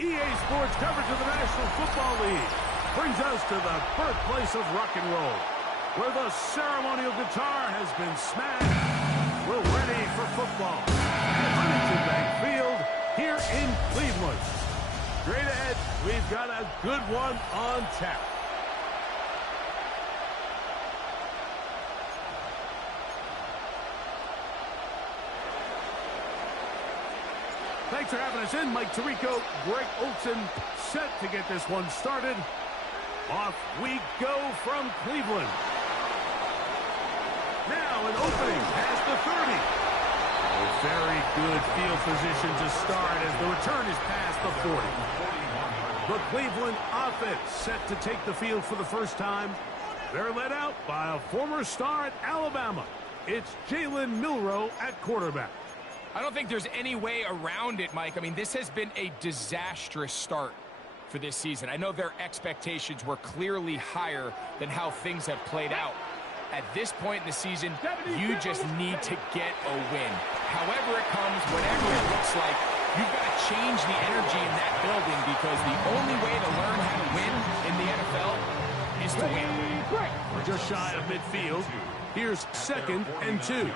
EA Sports coverage of the National Football League brings us to the birthplace of rock and roll, where the ceremonial guitar has been smashed. We're ready for football at Huntington Bank Field here in Cleveland. Straight ahead, we've got a good one on tap. Thanks for having us in. Mike Tirico, Greg Olson, set to get this one started. Off we go from Cleveland. Now an opening past the 30. A very good field position to start as the return is past the 40. The Cleveland offense set to take the field for the first time. They're led out by a former star at Alabama. It's Jalen Milroe at quarterback. I don't think there's any way around it, Mike. I mean, this has been a disastrous start for this season. I know their expectations were clearly higher than how things have played out. At this point in the season, you just need to get a win. However it comes, whatever it looks like, you've got to change the energy in that building because the only way to learn how to win in the NFL is to win. We're just shy of midfield. Here's 2nd and 2.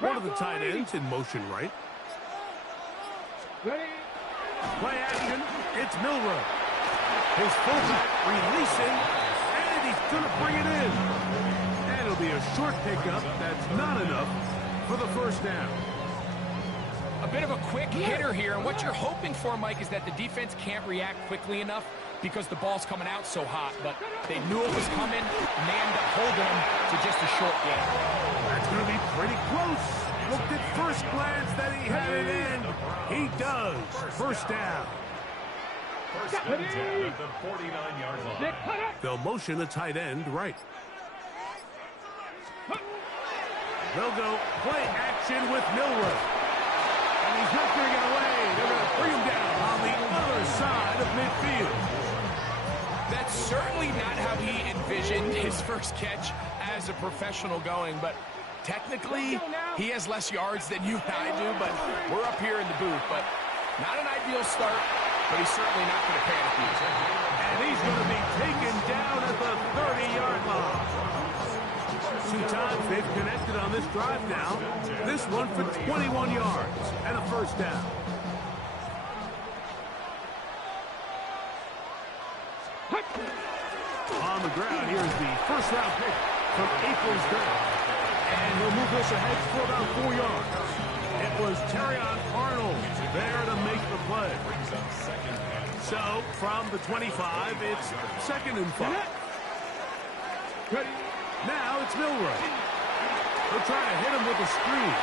One of the tight ends in motion right. Play action. It's Milroe. His fullback releasing, and he's going to bring it in. And it'll be a short pickup. That's not enough for the first down. A bit of a quick hitter here, and what you're hoping for, Mike, is that the defense can't react quickly enough because the ball's coming out so hot. But they knew it was coming, and they ended up holding them to just a short game. That's going to be pretty close. Looked at first glance that he had it in. He does. First down. First and 10 at the 49-yard line. They'll motion a tight end right. They'll go play action with Milroe. And he's not going to get away. They're going to bring him down on the other side of midfield. That's certainly not how he envisioned his first catch as a professional going, but technically he has less yards than you and I do, but we're up here in the booth. But not an ideal start, but he's certainly not going to panic either. And he's going to be taken down at the 30-yard line. 2 times they've connected on this drive now. This one for 21 yards and a first down. On the ground, here's the first-round pick from April's draft. And he'll move this ahead for about 4 yards. It was Terrion Arnold there to make the play. So, from the 25, it's 2nd and 5. Now it's Milroe. They'll try to hit him with a screen.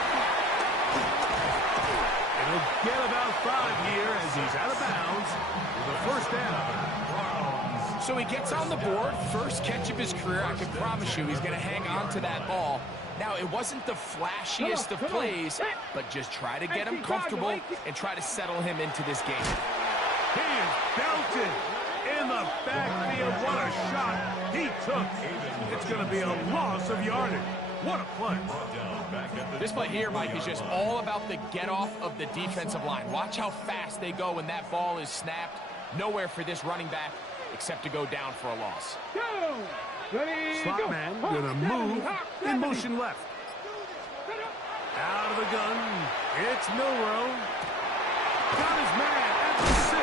And he'll get about 5 here as he's out of bounds with a first down. So he gets on the board, first catch of his career. I can promise you he's going to hang on to that ball. Now, it wasn't the flashiest of plays, but just try to get him comfortable and try to settle him into this game. He is belted in the backfield. What a shot he took. It's going to be a loss of yardage. What a play. This play here, Mike, is just all about the get-off of the defensive line. Watch how fast they go when that ball is snapped. Nowhere for this running back except to go down for a loss. Slot man going to move in motion left. Out of the gun, it's Milroe. Got his man at the 6.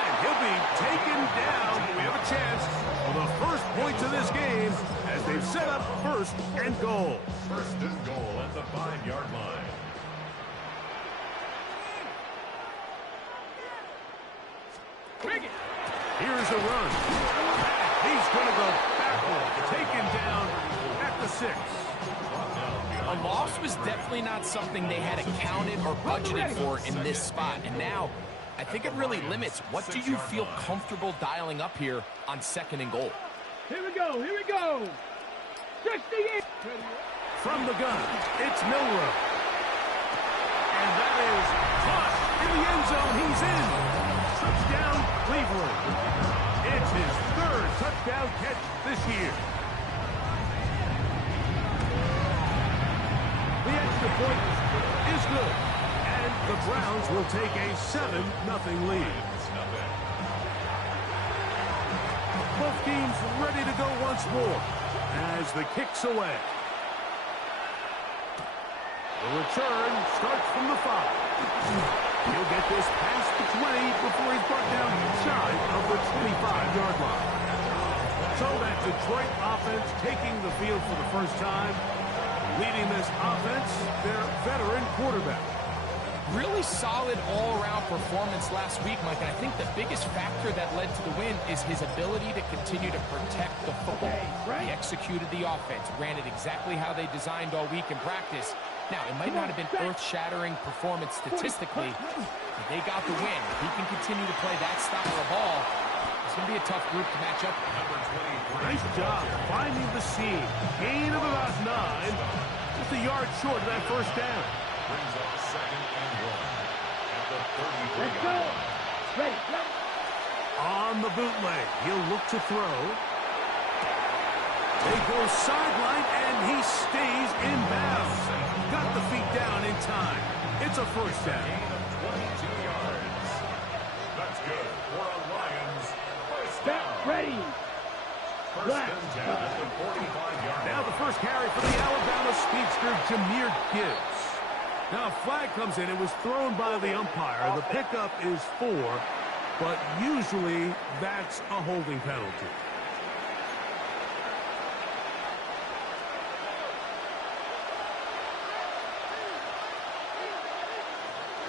And he'll be taken down. We have a chance for the first points of this game as they've set up 1st and goal. 1st and goal at the 5-yard line. Here's a run. He's going to go backward, taken down at the 6. A loss was definitely not something they had accounted or budgeted for in this spot. And now, I think it really limits what do you feel comfortable dialing up here on 2nd and goal. Here we go, here we go. 68. From the gun, it's Milroe. And that is caught in the end zone. He's in. Touchdown, Cleveland. It's his 3rd touchdown catch this year. The extra point is good. And the Browns will take a 7-0 lead. Both teams ready to go once more as the kick's away. The return starts from the 5. He'll get this past the 20 before he's brought down shy of the 25-yard line. So that Detroit offense taking the field for the first time. Leading this offense, their veteran quarterback. Really solid all-around performance last week, Mike. And I think the biggest factor that led to the win is his ability to continue to protect the football. He executed the offense, ran it exactly how they designed all week in practice. Now, it might not have been earth-shattering performance statistically, but they got the win. If he can continue to play that style of ball, it's going to be a tough group to match up with. Nice job finding the seam. Gain of about 9. Just a yard short of that first down. Brings up 2nd and 1 at the 33. Let's go. Ready. On the bootleg, he'll look to throw. They go sideline, and he stays in bounds. Got the feet down in time. It's a first down. Gain of 22 yards. That's good for a Lions first Get down. ready. First and 10 at the 45-yard Now the first carry for the Alabama speedster, Jahmyr Gibbs. Now a flag comes in. It was thrown by the umpire. The pickup is 4, but usually that's a holding penalty.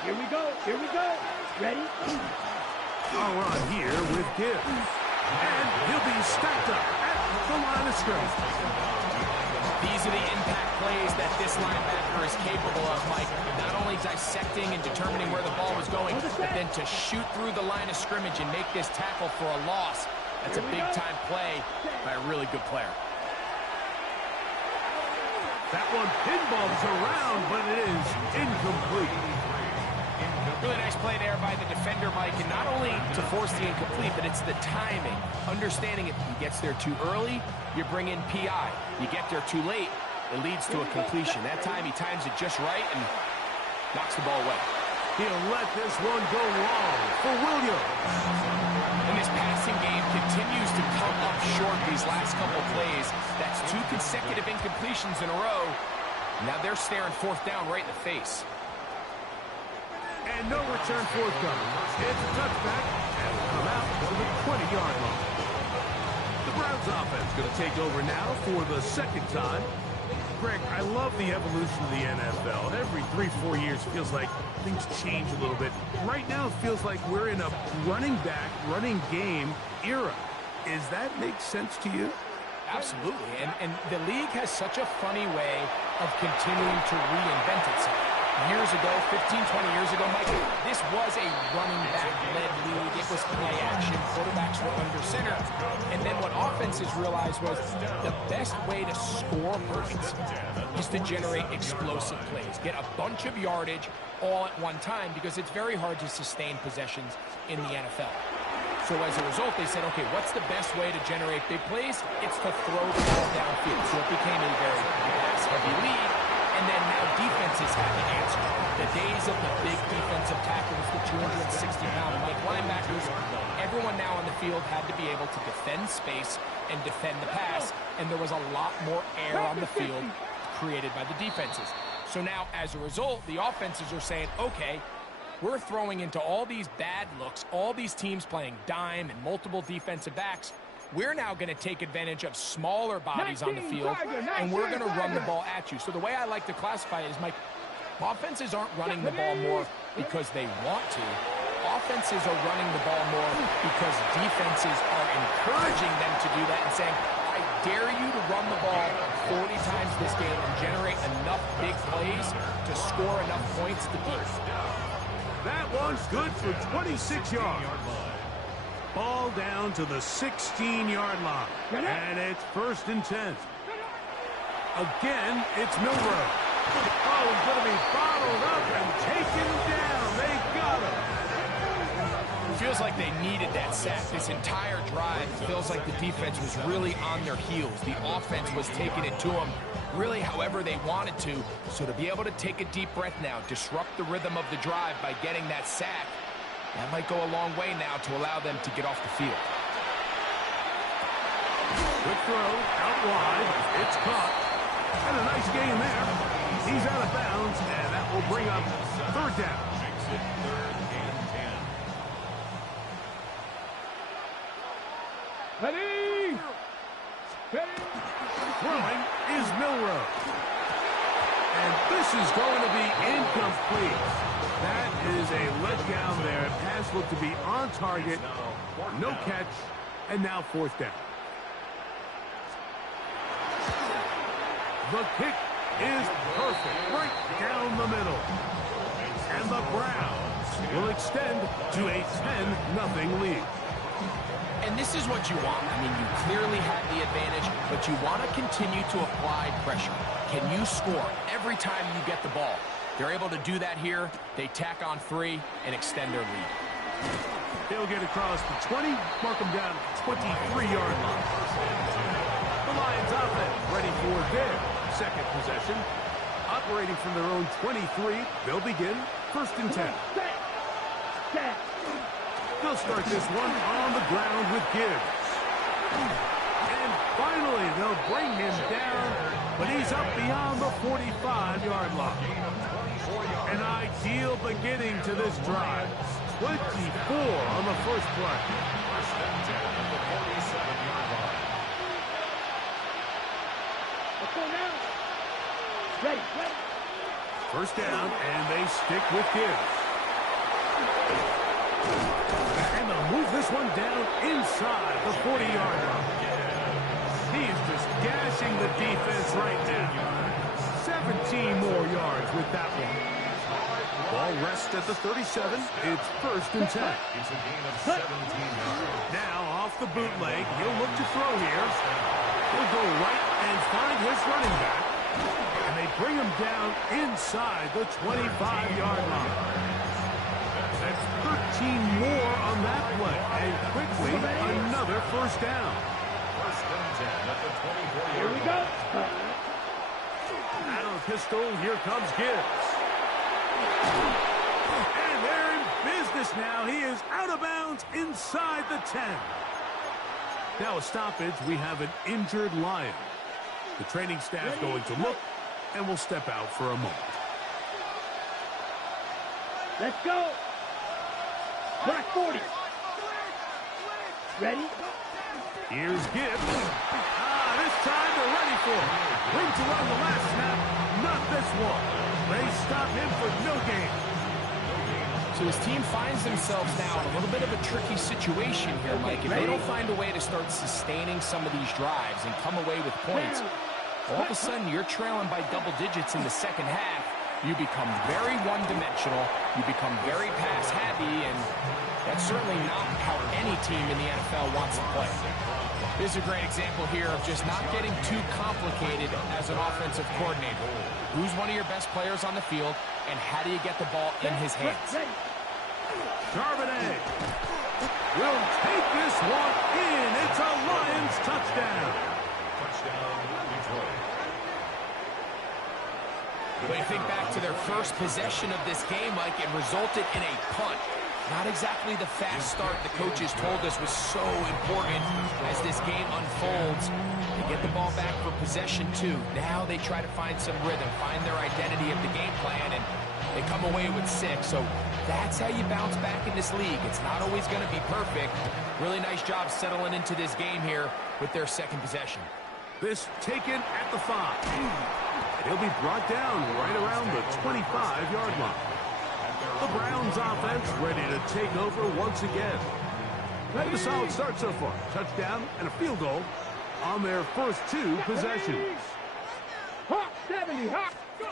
Here we go. Here we go. Ready? I'll run here with Gibbs. And he'll be stacked up at the line of scrimmage. These are the impact plays that this linebacker is capable of, Mike. Not only dissecting and determining where the ball was going, but then to shoot through the line of scrimmage and make this tackle for a loss. That's a big-time play by a really good player. That one pinballs around, but it is incomplete. Really nice play there by the defender, Mike, and not only to force the incomplete, but it's the timing. Understanding if he gets there too early, you bring in PI. You get there too late, it leads to a completion. That time he times it just right and knocks the ball away. He'll let this one go long for Williams. And this passing game continues to come up short these last couple plays. That's 2 consecutive incompletions in a row. Now they're staring 4th down right in the face. And no return forthcoming. It's a touchback, and will come out to the 20-yard line. The Browns offense going to take over now for the 2nd time. Greg, I love the evolution of the NFL. Every 3-4 years feels like things change a little bit. Right now it feels like we're in a running back, running game era. Does that make sense to you? Absolutely, and the league has such a funny way of continuing to reinvent itself. Years ago, 15, 20 years ago, Mike, this was a running back-led league. It was play action. Quarterbacks were under center. And then what offenses realized was the best way to score points is to generate explosive plays. Get a bunch of yardage all at one time because it's very hard to sustain possessions in the NFL. So as a result, they said, okay, what's the best way to generate big plays? It's to throw the ball downfield. So it became a very pass-heavy league. And then now defenses have to answer. The days of the big defensive tackles, the 260-pound Mike linebackers, everyone now on the field had to be able to defend space and defend the pass, and there was a lot more air on the field created by the defenses. So now, as a result, the offenses are saying, okay, we're throwing into all these bad looks, all these teams playing dime and multiple defensive backs. We're now going to take advantage of smaller bodies on the field, and we're going to run the ball at you. So the way I like to classify it is, Mike, offenses aren't running the ball more because they want to. Offenses are running the ball more because defenses are encouraging them to do that and saying, I dare you to run the ball 40 times this game and generate enough big plays to score enough points to beat. That one's good for 26 yards. Ball down to the 16-yard line. And it's 1st and 10. Again, it's Milrow. Oh, he's going to be bottled up and taken down. They got him. feels like they needed that sack. This entire drive, it feels like the defense was really on their heels. The offense was taking it to them really however they wanted to. So to be able to take a deep breath now, disrupt the rhythm of the drive by getting that sack, that might go a long way now to allow them to get off the field. Quick throw, out wide, it's caught. And a nice gain there. He's out of bounds, and that will bring up third down. Makes it 3rd and 10. Ready? Ready? Throwing is Milrow. And this is going to be incomplete. That is a letdown there. Pass looked to be on target. No catch. And now 4th down. The kick is perfect. Right down the middle. And the Browns will extend to a 10-0 lead. And this is what you want. I mean, you clearly have the advantage, but you want to continue to apply pressure. Can you score every time you get the ball? They're able to do that here. They tack on 3 and extend their lead. They'll get across the 20, mark them down at the 23-yard line. The Lions offense ready for their second possession. Operating from their own 23, they'll begin 1st and 10. They'll start this one on the ground with Gibbs. And finally, they'll bring him down, but he's up beyond the 45-yard line. An ideal beginning to this drive. 24 on the first play. 1st and 10 at the 47-yard line. Let's go now. Ready, ready. 1st down, and they stick with Gibbs. And they'll move this one down inside the 40-yard line. He is just gashing the defense right now. 17 more yards with that one. Ball rests at the 37. It's 1st and 10. It's a gain of 17 yards. Now off the bootleg. He'll look to throw here. He'll go right and find his running back. And they bring him down inside the 25-yard line. That's 13 more on that play. And quickly, another 1st down. 1st and 10 at the 24-yard line. Here we go. Out of the pistol, here comes Gibbs. And they're in business now. He is out of bounds inside the 10. Now a stoppage, we have an injured Lion. The training staff going to look and will step out for a moment. Let's go. Black 40. Ready? Here's Gibbs. This time they're ready for it. Room to run the last snap. Not this one. They stop him for no gain. So his team finds themselves now in a little bit of a tricky situation here, Mike. If they don't find a way to start sustaining some of these drives and come away with points, all of a sudden you're trailing by double digits in the second half. You become very one-dimensional. You become very pass-heavy, and that's certainly not how any team in the NFL wants to play. This is a great example here of just not getting too complicated as an offensive coordinator. Who's one of your best players on the field, and how do you get the ball in his hands? Charbonnet will take this one in. It's a Lions touchdown. Touchdown, Detroit. When you think back to their first possession of this game, Mike, it resulted in a punt. Not exactly the fast start the coaches told us was so important as this game unfolds. They get the ball back for possession 2. Now they try to find some rhythm, find their identity of the game plan, and they come away with 6. So that's how you bounce back in this league. It's not always going to be perfect. Really nice job settling into this game here with their second possession. This taken at the 5. He'll be brought down right around the 25-yard line. The Browns offense ready to take over once again. With a solid start so far. Touchdown and a field goal on their first 2 possessions. Hot 70, hot. Go.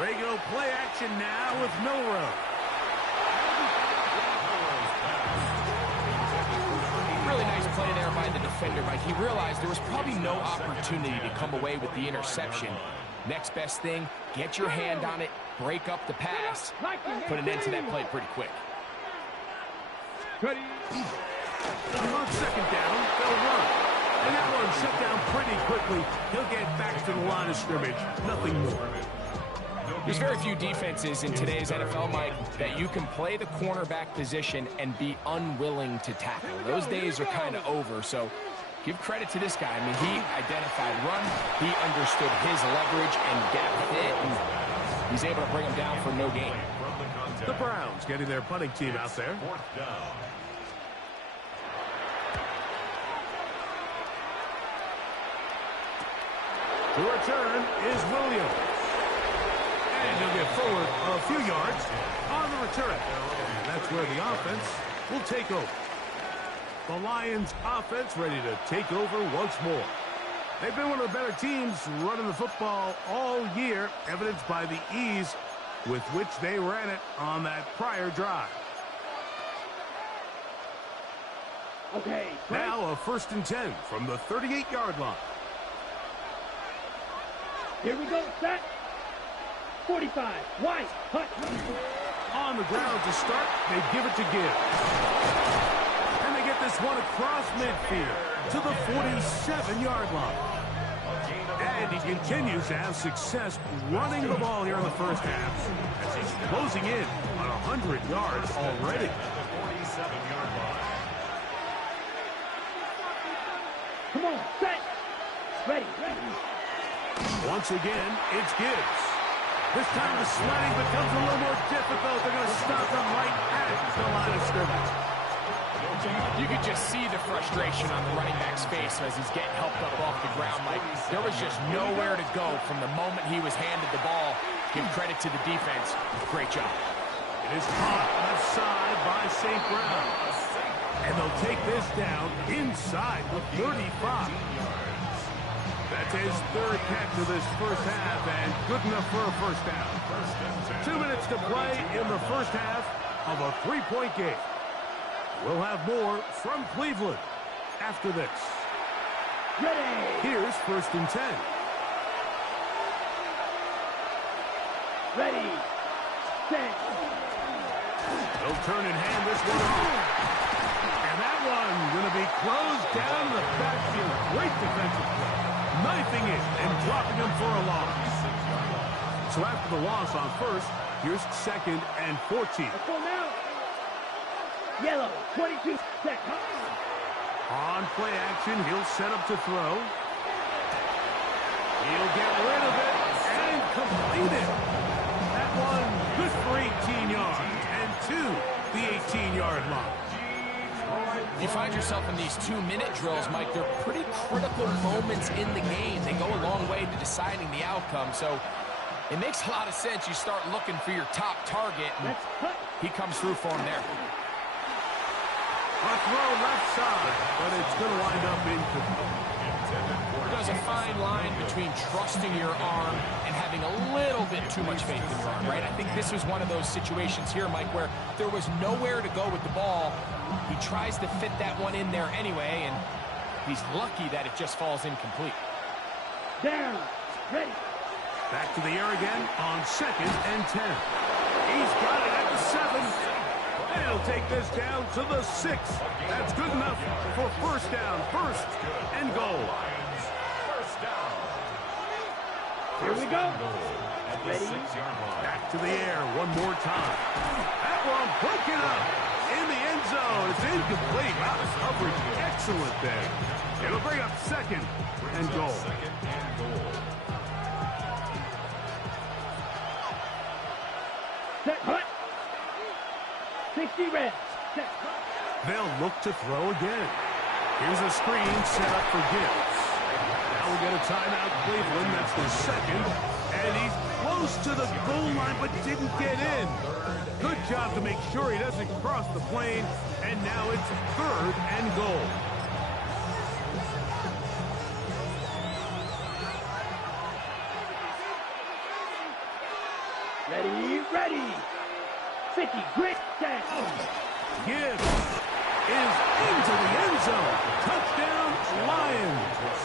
Regular play action now with Milrow. Really nice play there by the defender, Mike. He realized there was probably no opportunity to come away with the interception. Next best thing, get your hand on it, break up the pass, put an end to that play pretty quick. Ready. On second down, they'll run. And that one shut down pretty quickly. He'll get back to the line of scrimmage. Nothing more. There's very few defenses in today's NFL, Mike, that you can play the cornerback position and be unwilling to tackle. Those days are kind of over, so give credit to this guy. I mean, he identified run, he understood his leverage and gap fit, and he's able to bring him down for no gain. The Browns getting their punting team out there. The return is Williams. And he'll get forward a few yards on the return. And that's where the offense will take over. The Lions offense ready to take over once more. They've been one of the better teams running the football all year, evidenced by the ease with which they ran it on that prior drive. Okay. Now a 1st and 10 from the 38-yard line. Here we go. Set. 45. White. Hut. On the ground to start, they give it to Gibbs. And they get this one across midfield to the 47-yard line. And he continues to have success running the ball here in the first half as he's closing in on 100 yards already. Come on. Set. Ready. Ready. Once again, it's Gibbs. This time the sledding becomes a little more difficult. They're going to stop him right at the line of scrimmage. You could just see the frustration on the running back's face as he's getting helped up off the ground. Like, there was just nowhere to go from the moment he was handed the ball. Give credit to the defense. Great job. It is caught left side by St. Brown. And they'll take this down inside the 35. That's his 3rd catch of this first half, and good enough for a first down. 2 minutes to play in the first half of a 3-point game. We'll have more from Cleveland after this. Ready. Here's 1st and 10. Ready. Set. They'll turn and hand this one off. And that one going to be closed down in the backfield. Great defensive play. Knifing it and dropping him for a loss. So after the loss on 1st, here's 2nd and 14. Full now. Yellow. 22. Set. On play action, he'll set up to throw. He'll get rid of it and complete it. That one good for 18 yards and to the 18-yard line. If you find yourself in these 2-minute drills, Mike, they're pretty critical moments in the game. They go a long way to deciding the outcome. So it makes a lot of sense you start looking for your top target, and he comes through for him there. A throw left side, but it's going to wind up incomplete. There's a fine line between trusting your arm and having a little bit too much faith in your arm, right? I think this was one of those situations here, Mike, where there was nowhere to go with the ball. He tries to fit that one in there anyway, and he's lucky that it just falls incomplete. Down. Ready. Back to the air again on 2nd and 10. He's got it at the 7. And he'll take this down to the 6. That's good enough for first down. 1st and goal. Here we go. Ready. Back to the air one more time. That one broken up in the end zone. It's incomplete. Wow, the coverage excellent there. It'll bring up 2nd and goal. Set. Hut. 60 red. Set. They'll look to throw again. Here's a screen set up for Gibbs. Now we'll get a timeout, Cleveland. That's the 2nd. And he's close to the goal line, but didn't get in. Good job to make sure he doesn't cross the plane. And now it's 3rd and goal. Ready. Ready. 50. Grit. Set. Gibbs is into the end zone. Touchdown, Lions.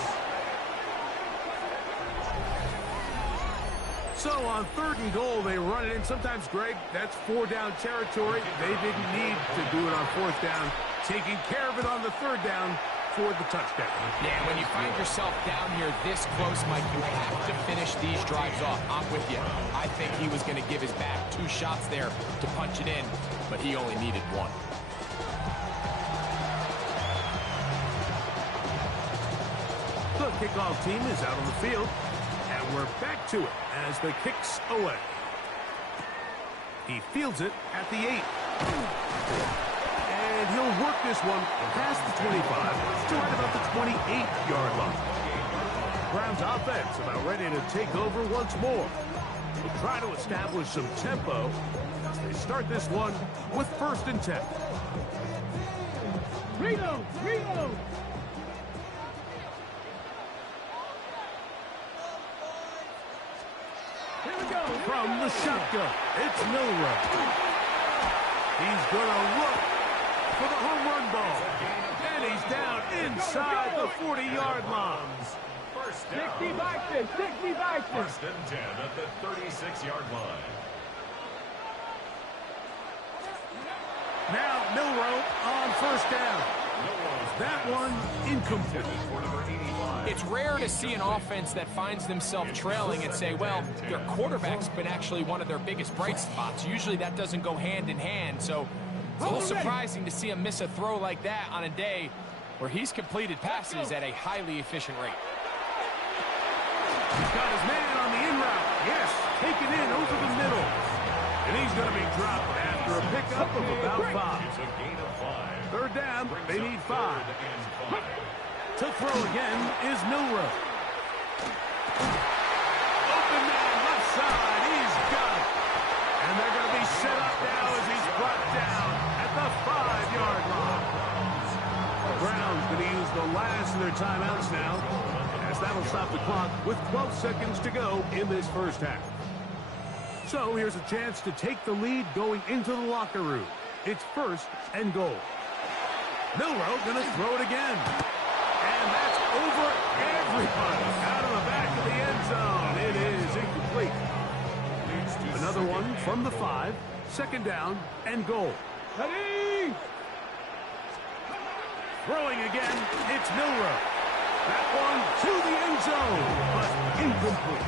So on 3rd and goal, they run it in. Sometimes, Greg, that's 4-down territory. They didn't need to do it on 4th down. Taking care of it on the 3rd down for the touchdown. Yeah, when you find yourself down here this close, Mike, you have to finish these drives off. I'm with you. I think he was going to give his back 2 shots there to punch it in, but he only needed 1. The kickoff team is out on the field, and we're back to it as the kick's away. He fields it at the 8. And he'll work this one past the 25 to right about the 28-yard line. Browns offense about ready to take over once more. We'll try to establish some tempo as they start this one with 1st and 10. Reload! Reload! Here we go! From the shotgun, it's Milroe. He's going to look for the home run ball. And he's down inside the 40-yard line. First down. 60-60. 1st and 10 at the 36-yard line. Now Milroe on 1st down. That one incomplete. It's rare to see an offense that finds themselves trailing and say, well, their quarterback's been actually one of their biggest bright spots. Usually that doesn't go hand in hand, so it's a little surprising to see him miss a throw like that on a day where he's completed passes at a highly efficient rate. He's got his man on the in route. Yes, taken in over the middle. And he's going to be dropped after a pickup of about 5. It's a gain of 5. 3rd down, they need 5. To throw again is Milroe. Open man, left side, he's got it. And they're going to be set up now as he's brought down at the 5-yard line. The Browns going to use the last of their timeouts now, as that'll stop the clock with 12 seconds to go in this 1st half. So here's a chance to take the lead going into the locker room. It's 1st and goal. Milroe going to throw it again. And that's over everybody. Out of the back of the end zone. It is incomplete. Another one from the 5. 2nd down and goal. Ready! Throwing again, it's Milroe. That one to the end zone, but incomplete.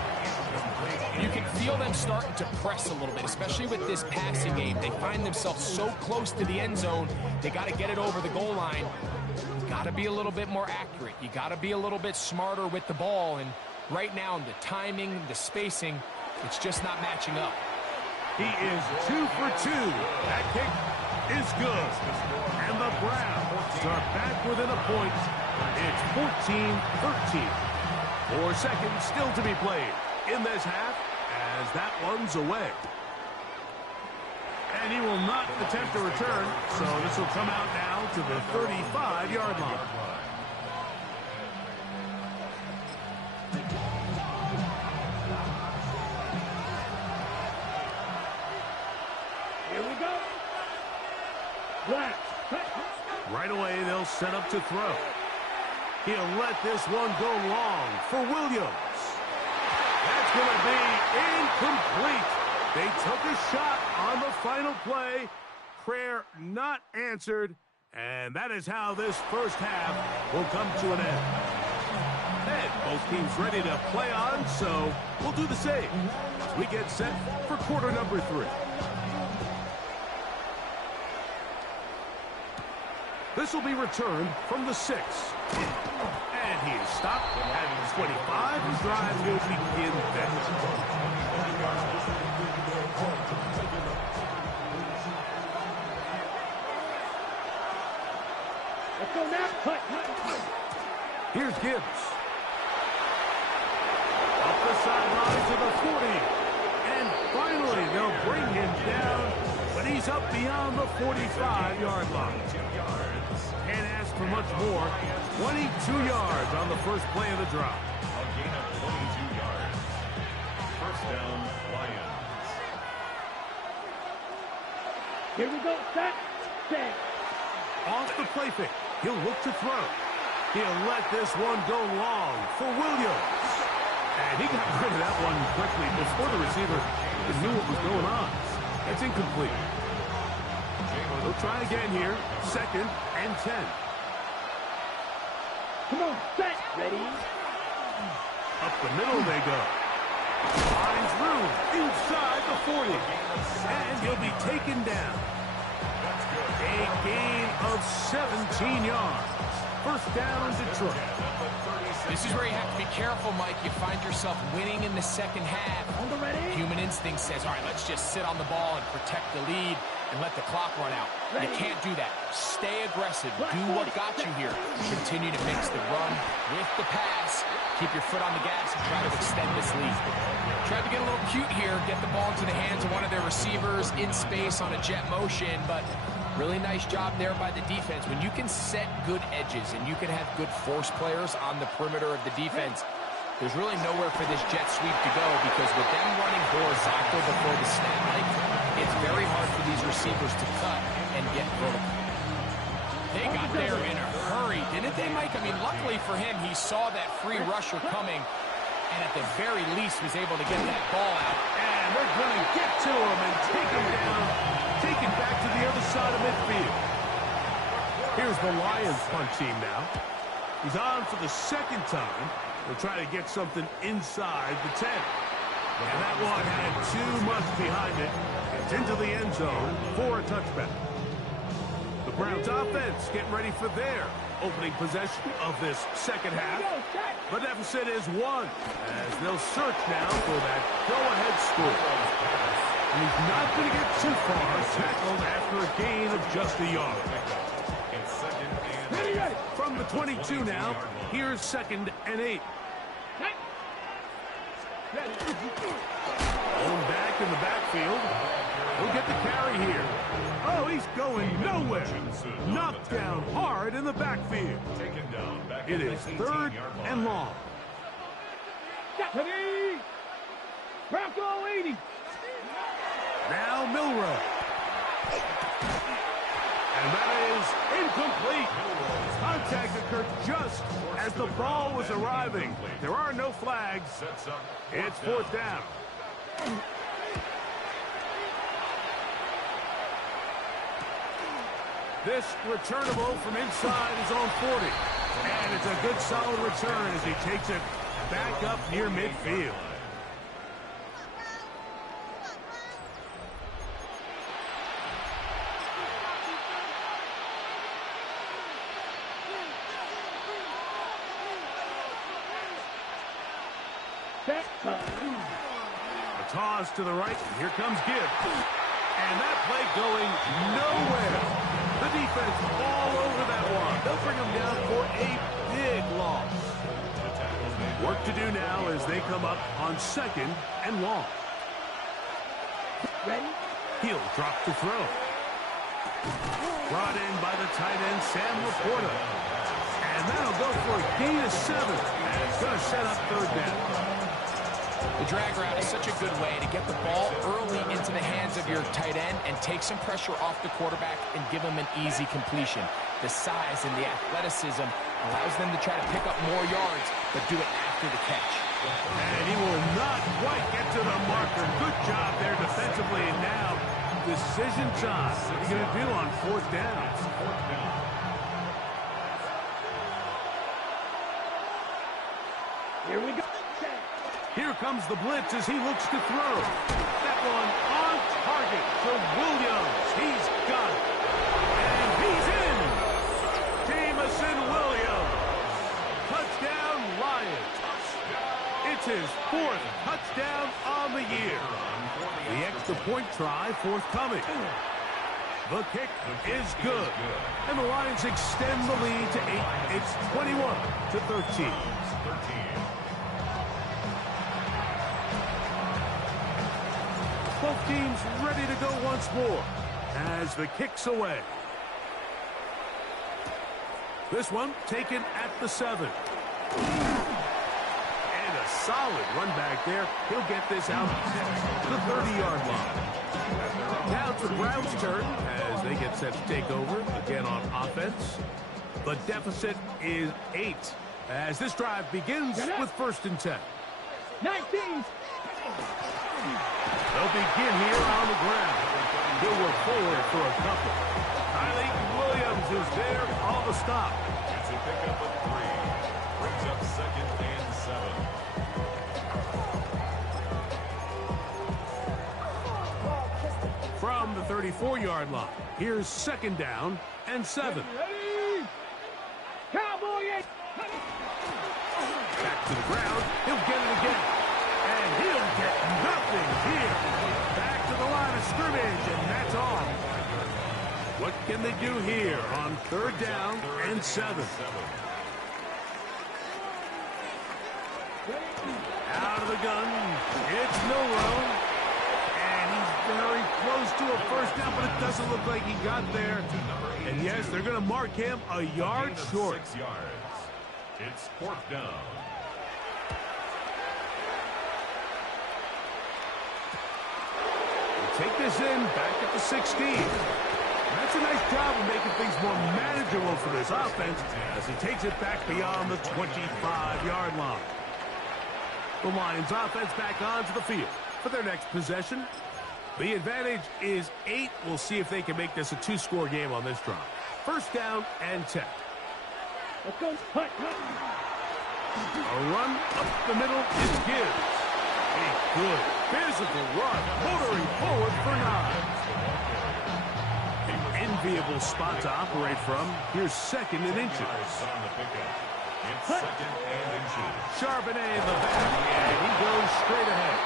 You can feel them starting to press a little bit, especially with this passing game. They find themselves so close to the end zone, they got to get it over the goal line. Got to be a little bit more accurate. You got to be a little bit smarter with the ball, and right now, the timing, the spacing, it's just not matching up. He is 2 for 2. That kick is good. And the Browns are back within a point. It's 14-13. 4 seconds still to be played in this half as that one's away. And he will not attempt to return, so this will come out now to the 35-yard line. Here we go. Black. Right away, they'll set up to throw. He'll let this one go long for Williams. That's going to be incomplete. They took a shot on the final play. Prayer not answered. And that is how this 1st half will come to an end. And both teams ready to play on, so we'll do the same as we get set for quarter number 3. This will be returned from the 6. And he is stopped at the 25. The drive will begin then. Let's go now. Cut. Here's Gibbs. Up the sideline to the 40. And finally, they'll bring him down, but he's up beyond the 45-yard line. Can't ask for much more. 22 yards on the first play of the drop. A gain of 22 yards. 1st down, Lions. Here we go. Set. Off the play fake. He'll look to throw. He'll let this one go long for Williams. And he got rid of that one quickly before the receiver even knew what was going on. It's incomplete. We'll try again here. 2nd and 10. Come on, set. Ready? Up the middle they go. Finds room inside the 40. And he'll be taken down. A gain of 17 yards. First down, Detroit. This is where you have to be careful, Mike. You find yourself winning in the second half. On the ready? Human instinct says, all right, let's just sit on the ball and protect the lead and let the clock run out. You can't do that. Stay aggressive. Do what got you here. Continue to mix the run with the pass. Keep your foot on the gas and try to extend this lead. Tried to get a little cute here, get the ball into the hands of one of their receivers in space on a jet motion, but really nice job there by the defense. When you can set good edges and you can have good force players on the perimeter of the defense, there's really nowhere for this jet sweep to go, because with them running horizontal before the snap, Mike, it's very hard for these receivers to cut and get vertical. They got there in a hurry, didn't they, Mike? I mean, luckily for him, he saw that free rusher coming and at the very least was able to get that ball out. And they're going to get to him and take him down, take it back to the other side of midfield. Here's the Lions punt team now. He's on for the 2nd time. They'll try to get something inside the 10. And that one had too much behind it. It's into the end zone for a touchback. The Browns offense getting ready for their opening possession of this second half. The deficit is 1, as they'll search now for that go-ahead score. And he's not going to get too far, tackled after a gain of just a yard. From the 22 now, here's 2nd and 8. Going back in the backfield. He'll get the carry here. Oh, he's going nowhere. Knocked down hard in the backfield. It is 3rd and long. Bronco 80. Now Milrow. And that is incomplete. Contact occurred just as the ball was arriving. There are no flags. It's 4th down. This returnable from inside his own 40. And it's a good solid return as he takes it back up near midfield. A toss to the right. Here comes Gibbs. And that play going nowhere. The defense all over that one. They'll bring him down for a big loss. Work to do now as they come up on 2nd and long. Ready? He'll drop to throw. Brought in by the tight end, Sam Laporta. And that'll go for a gain of 7. And it's going to set up 3rd down. The drag route is such a good way to get the ball early into the hands of your tight end and take some pressure off the quarterback and give him an easy completion. The size and the athleticism allows them to try to pick up more yards, but do it after the catch. And he will not quite get to the marker. Good job there defensively. And now, decision time. What are you going to do on 4th down? Here we go. Here comes the blitz as he looks to throw. That one on target for Williams. He's got it. And he's in. Jamison Williams. Touchdown Lions. It's his 4th touchdown on the year. The extra point try forthcoming. The kick is good. And the Lions extend the lead to 8. It's 21-13. Both teams ready to go once more as the kick's away. This one taken at the 7. And a solid run back there. He'll get this out to the 30-yard line. Now it's the Browns' turn as they get set to take over again on offense. The deficit is 8 as this drive begins with 1st and 10. 19. They'll begin here on the ground. He'll work forward for a couple. Kylie Williams is there on the stop. It's a pickup of 3. Brings up 2nd and 7. From the 34-yard line, here's 2nd down and 7. Ready? Cowboy. Back to the ground. He'll get it again. And he'll get nothing here. Back to the line of scrimmage, and that's all. What can they do here on 3rd down and 7? Out of the gun. It's Milrow. And he's very close to a 1st down, but it doesn't look like he got there. And yes, they're going to mark him a yard short. 6 yards. It's 4th down. Take this in, back at the 16. That's a nice job of making things more manageable for this offense as he takes it back beyond the 25-yard line. The Lions offense back onto the field for their next possession. The advantage is 8. We'll see if they can make this a 2-score game on this drive. 1st down and 10. Let's go. Hut. A run up the middle is Gibbs. A good physical run, motoring forward for 9. An enviable spot to operate from. Here's 2nd and inches. On the pickup. It's 2nd and inches. Charbonnet in the back, and he goes straight ahead.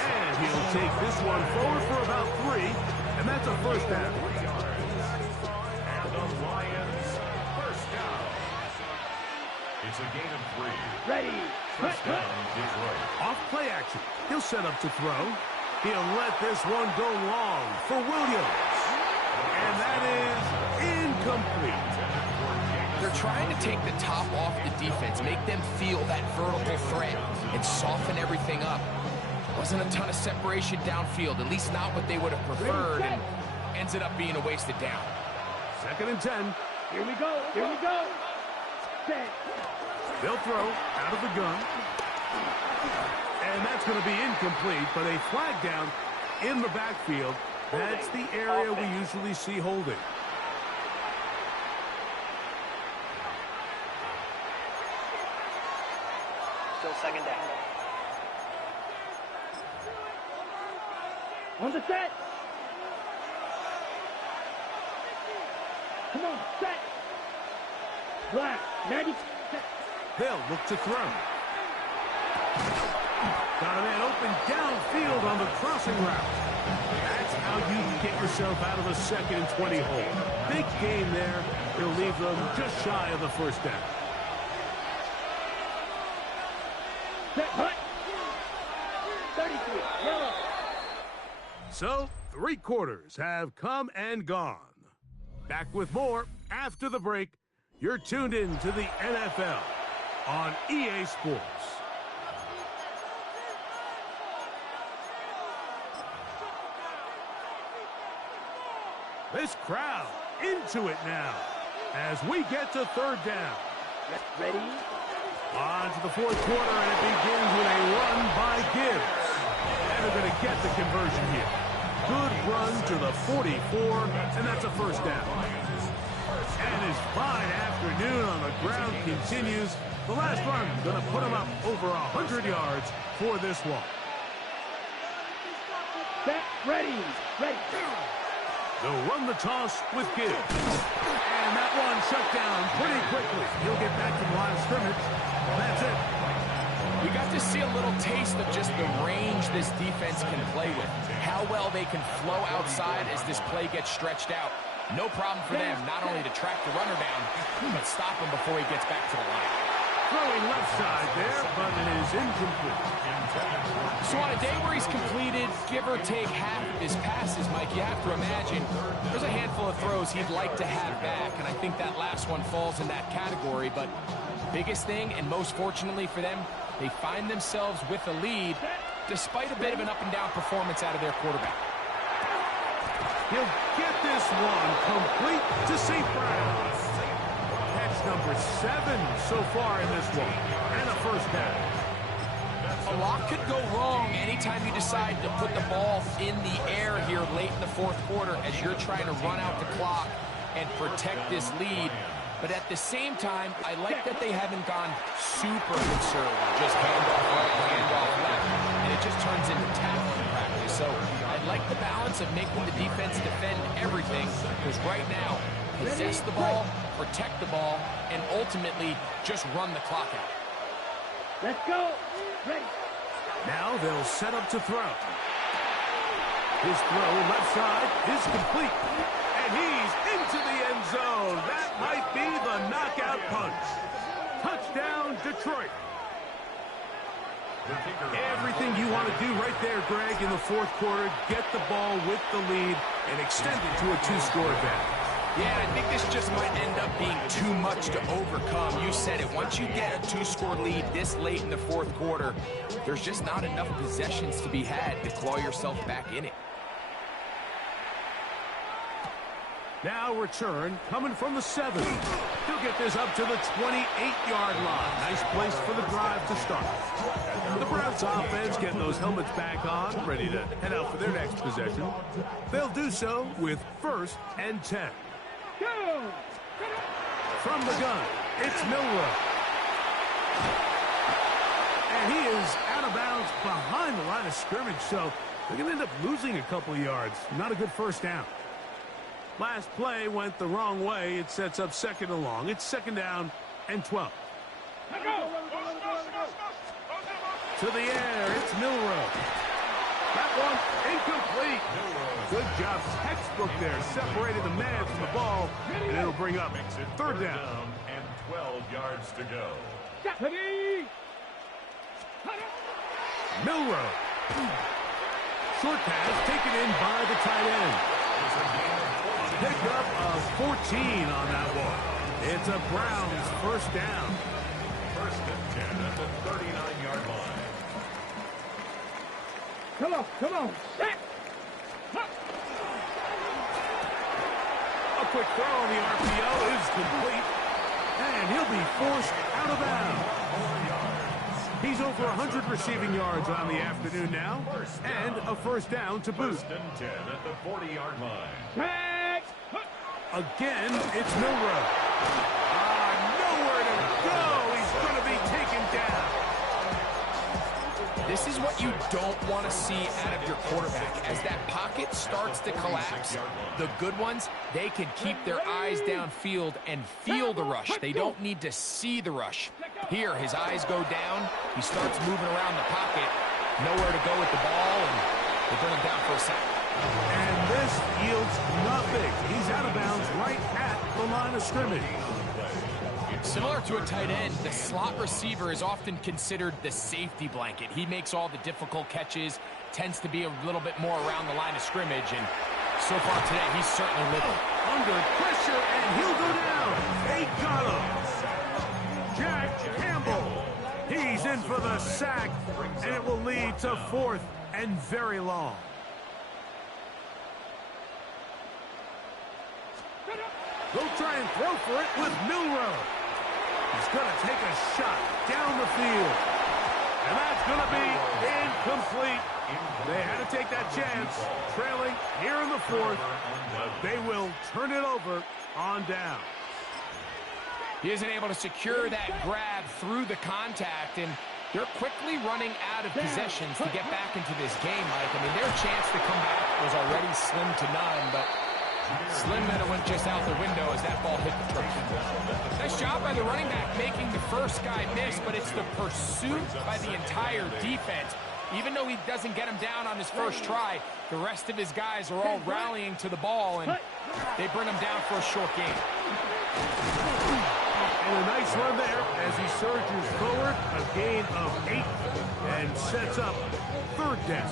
And he'll take this one forward for about 3, and that's a 1st down. And the Lions, 1st down. It's a gain of 3. Ready. 1st down, Detroit. Off play action. He'll set up to throw. He'll let this one go long for Williams. And that is incomplete. They're trying to take the top off the defense, make them feel that vertical threat, and soften everything up. Wasn't a ton of separation downfield, at least not what they would have preferred, and ended up being a wasted down. 2nd and 10. Here we go. Here we go. Set. They'll throw out of the gun. And that's going to be incomplete, but a flag down in the backfield. That's the area we usually see holding. Still 2nd down. On the set. Come on. Set. Black. 90. Set. They'll look to throw. Got a man open downfield on the crossing route. That's how you get yourself out of a 2nd and 20 hole. Big gain there. He'll leave them just shy of the 1st down. Set. Hut. 33. Yellow. So, 3 quarters have come and gone. Back with more after the break. You're tuned in to the NFL on EA Sports. This crowd into it now as we get to 3rd down. Ready. On to the 4th quarter, and it begins with a run by Gibbs. And they're going to get the conversion here. Good run to the 44, and that's a 1st down. And his fine afternoon on the ground continues. The last run going to put him up over 100 yards for this one. Set. Ready. Ready. They'll run the toss with Gibbs. And that one shut down pretty quickly. He'll get back to the line of scrimmage. That's it. We got to see a little taste of just the range this defense can play with. How well they can flow outside as this play gets stretched out. No problem for them not only to track the runner down, but stop him before he gets back to the line. Throwing left side there, but it is incomplete. So on a day where he's completed, give or take half of his passes, Mike, you have to imagine there's a handful of throws he'd like to have back, and I think that last one falls in that category. But biggest thing, and most fortunately for them, they find themselves with a lead despite a bit of an up-and-down performance out of their quarterback. He'll get this one complete to St. Brown. Catch number 7 so far in this one, and a 1st down. a lot could go wrong anytime you decide to put the ball in the air here late in the fourth quarter as you're trying to run out the clock and protect this lead. But at the same time, I like that they haven't gone super conservative, just handoff right, handoff left, and it just turns into tackling practice. So I like the balance of making the defense defend everything, because right now, possess the ball, protect the ball, and ultimately just run the clock out. Let's go. Ready. Now they'll set up to throw. His throw left side is complete. And he's into the end zone. That might be the knockout punch. Touchdown, Detroit. Everything you want to do right there, Greg, in the fourth quarter, get the ball with the lead and extend it to a two-score advantage. Yeah, I think this just might end up being too much to overcome. You said it. Once you get a two-score lead this late in the fourth quarter, there's just not enough possessions to be had to claw yourself back in it. Now return coming from the 7. He'll get this up to the 28-yard line. Nice place for the drive to start. The Browns offense getting those helmets back on, ready to head out for their next possession. They'll do so with 1st and 10. From the gun, it's Milroe. And he is out of bounds behind the line of scrimmage, so they're going to end up losing a couple of yards. Not a good first down. Last play went the wrong way. It sets up 2nd and long. It's 2nd down and 12. To the air, it's Milroe. That one incomplete. Good job, textbook there, separating the man from the ball, and it'll bring up 3rd down and 12 yards to go. Milroe. Short pass taken in by the tight end. Pick up a 14 on that one. It's a Browns 1st down. 1st and 10 at the 39-yard line. Come on. Set. A quick throw on the RPO is complete. And he'll be forced out of bounds. He's over 100 receiving yards on the afternoon now. And a 1st down to boot. 1st and 10 at the 40-yard line. Again, it's Milroe. Nowhere to go. He's going to be taken down. This is what you don't want to see out of your quarterback. As that pocket starts to collapse, the good ones, they can keep their eyes downfield and feel the rush. They don't need to see the rush. Here, his eyes go down. He starts moving around the pocket. Nowhere to go with the ball, and they bring him down for a sack. And this yields nothing. He's out of bounds right at the line of scrimmage. Similar to a tight end, the slot receiver is often considered the safety blanket. He makes all the difficult catches, tends to be a little bit more around the line of scrimmage, and so far today, he's certainly living. Under pressure, and he'll go down. They got him. Jack Campbell. He's in for the sack, and it will lead to 4th and very long. They'll try and throw for it with Milroe. He's going to take a shot down the field. And that's going to be incomplete. They had to take that chance, trailing here in the 4th. But they will turn it over on down. He isn't able to secure that grab through the contact, and they're quickly running out of possessions to get back into this game, Mike. I mean, their chance to come back was already slim to none, but slim that it went just out the window as that ball hit the turf. Nice job by the running back making the first guy miss, but it's the pursuit by the entire defense. Even though he doesn't get him down on his first try, the rest of his guys are all rallying to the ball, and they bring him down for a short game. And a nice run there as he surges forward, a gain of 8, and sets up 3rd down.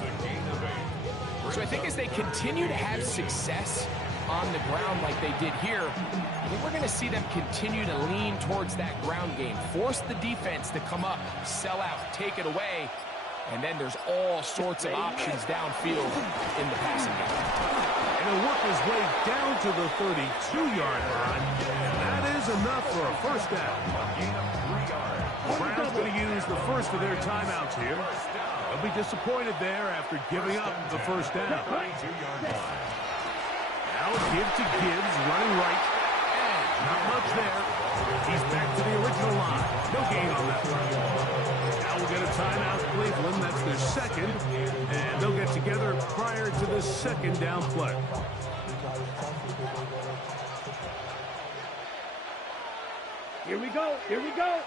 So I think as they continue to have success on the ground like they did here, I think we're going to see them continue to lean towards that ground game, force the defense to come up, sell out, take it away, and then there's all sorts of options downfield in the passing game. And he'll work his way down to the 32-yard line, and that is enough for a 1st down. The Browns going to use the first of their timeouts here. They'll be disappointed there after giving up the first down. Now give to Gibbs, running right. And not much there. He's back to the original line. No gain on that one. Now we'll get a timeout, Cleveland. That's their second. And they'll get together prior to the second down play. Here we go. Here we go.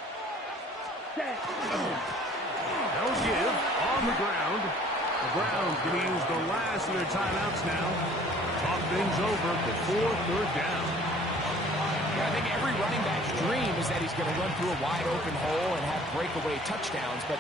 Set. Now give on the ground. The Browns going to use the last of their timeouts now. Talk things over before third down. Yeah, I think every running back's dream is that he's going to run through a wide open hole and have breakaway touchdowns, but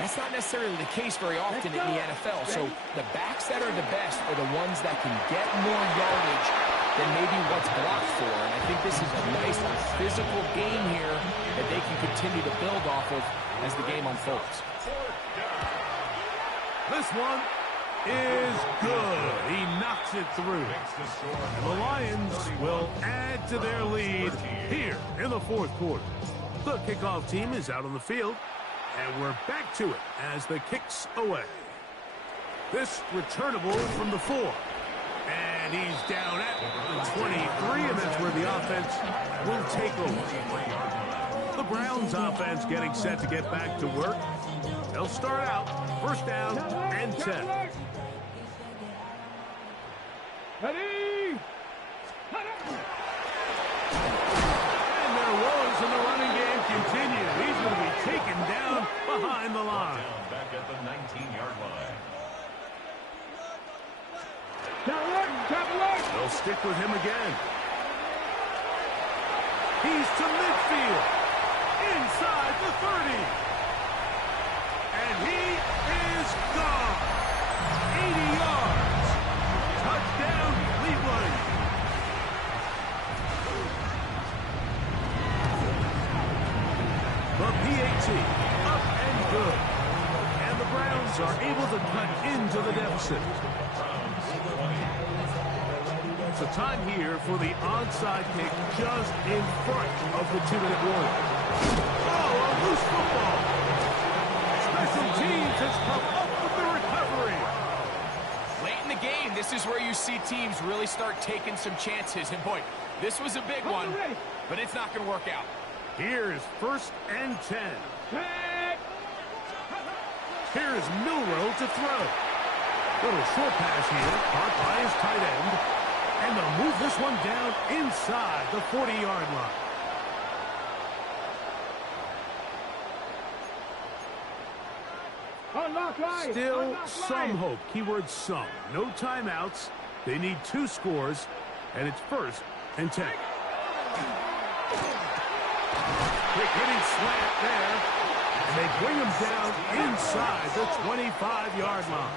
that's not necessarily the case very often in the NFL. So the backs that are the best are the ones that can get more yardage than maybe what's blocked for. And I think this is a nice physical game here that they can continue to build off of as the game unfolds. This one is good. He knocks it through. And the Lions will add to their lead here in the fourth quarter. The kickoff team is out on the field, and we're back to it as the kick's away. This returnable from the 4. And he's down at the 23, and that's where the offense will take over. The Browns offense getting set to get back to work. They'll start out first down and 10. Ready? And their woes in the running game continue. He's going to be taken down behind the line. Back at the 19-yard line. They'll stick with him again. He's to midfield. Inside the 30. And he is gone. 80 yards. Touchdown, Cleveland. The PAT up and good. And the Browns are able to cut into the deficit. So time here for the onside kick just in front of the 2-minute warning. Oh, a loose football. Special teams has come up with the recovery. Late in the game, this is where you see teams really start taking some chances. And boy, this was a big one, but it's not going to work out. Here's first and 10. Here's Milrow to throw. Little short pass here, caught by his tight end. And they'll move this one down inside the 40-yard line. Still some hope. Keyword some. No timeouts. They need 2 scores, and it's first and 10. Quick hitting slant there. And they bring him down inside the 25-yard line.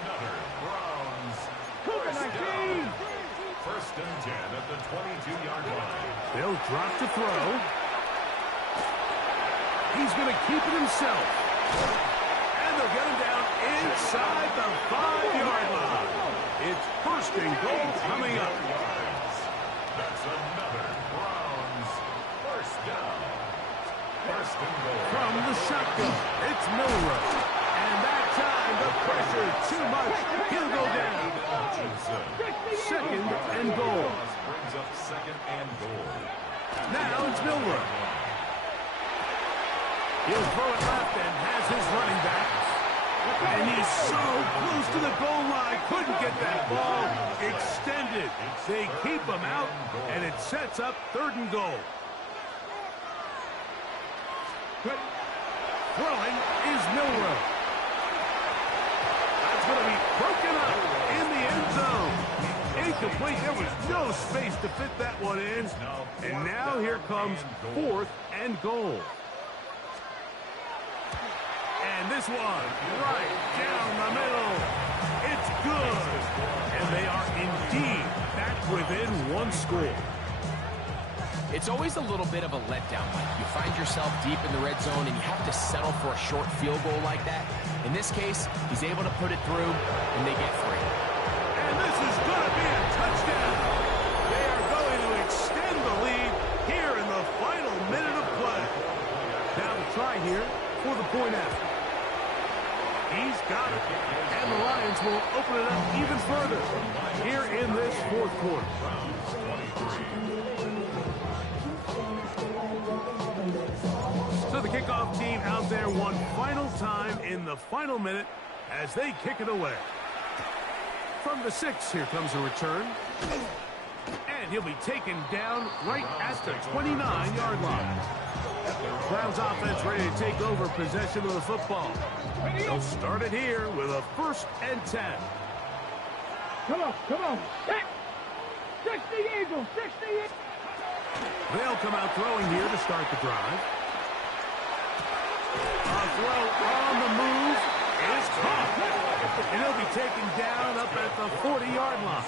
First and 10 at the 22-yard line. They'll drop to throw. He's going to keep it himself. And they'll get him down inside the 5-yard line. It's first and goal coming up. That's another Browns first down. First and goal. From the shotgun, it's Milrow. And that time, the pressure too much. He'll go down. Second and goal. Brings up second and goal. Now it's Milrow. He'll throw it left and has his running back. And he's so close to the goal line. Couldn't get that ball extended. They keep him out, and it sets up third and goal. Throwing is Milrow. That's going to be broken up in the end zone. Incomplete. There was no space to fit that one in. And now here comes fourth and goal. And this one right down the middle. It's good. And they are indeed back within 1 score. It's always a little bit of a letdown, Mike. You find yourself deep in the red zone and you have to settle for a short field goal like that. In this case, he's able to put it through and they get 3. And this is going to be a touchdown. They are going to extend the lead here in the final minute of play. Now the try here open it up even further here in this fourth quarter. So the kickoff team out there one final time in the final minute as they kick it away. From the 6, here comes a return. And he'll be taken down right at the 29-yard line. Browns offense ready to take over possession of the football. They'll start it here with a 1st and 10. Come on, come on. 60 Eagles, 60 Eagles. They'll come out throwing here to start the drive. A throw on the move is caught. And he'll be taken down up at the 40-yard line.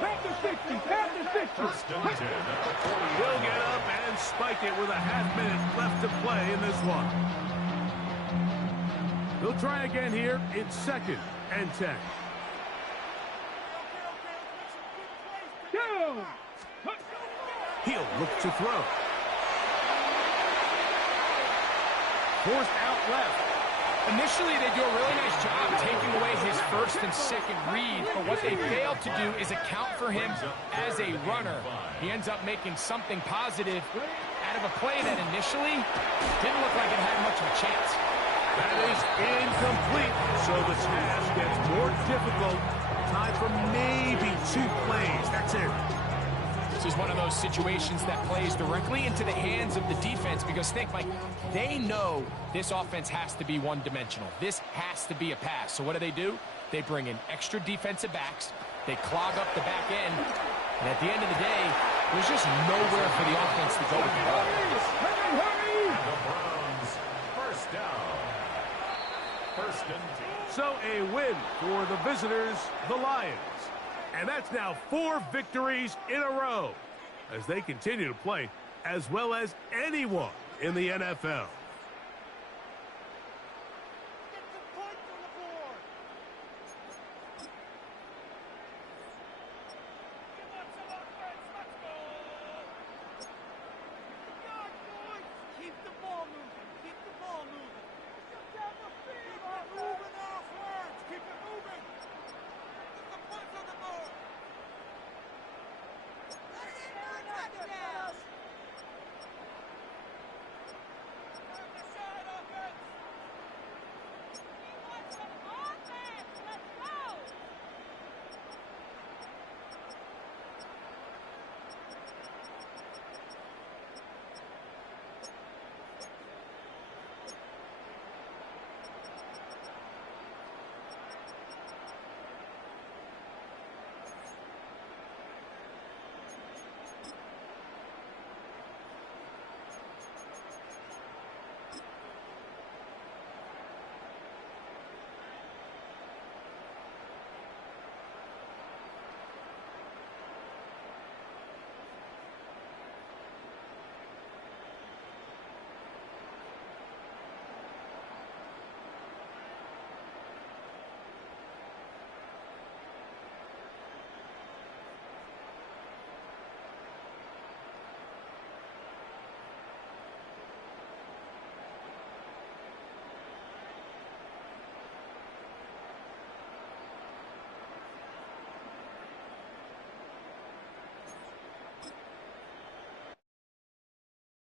Tap the 60, tap the 60. He'll get up and spike it with a half-minute left to play in this one. He'll try again here. It's 2nd and 10. Go! He'll look to throw. Forced out left. Initially, they do a really nice job taking away his 1st and 2nd read, but what they failed to do is account for him as a runner. He ends up making something positive out of a play that initially didn't look like it had much of a chance. That is incomplete, so the task gets more difficult. Time for maybe 2 plays. That's it. This is one of those situations that plays directly into the hands of the defense because think, Mike, they know this offense has to be one-dimensional. This has to be a pass. So what do? They bring in extra defensive backs. They clog up the back end. And at the end of the day, there's just nowhere for the offense to go with the ball. And the Browns, 1st down. 1st and 10. So a win for the visitors, the Lions. And that's now 4 victories in a row as they continue to play as well as anyone in the NFL.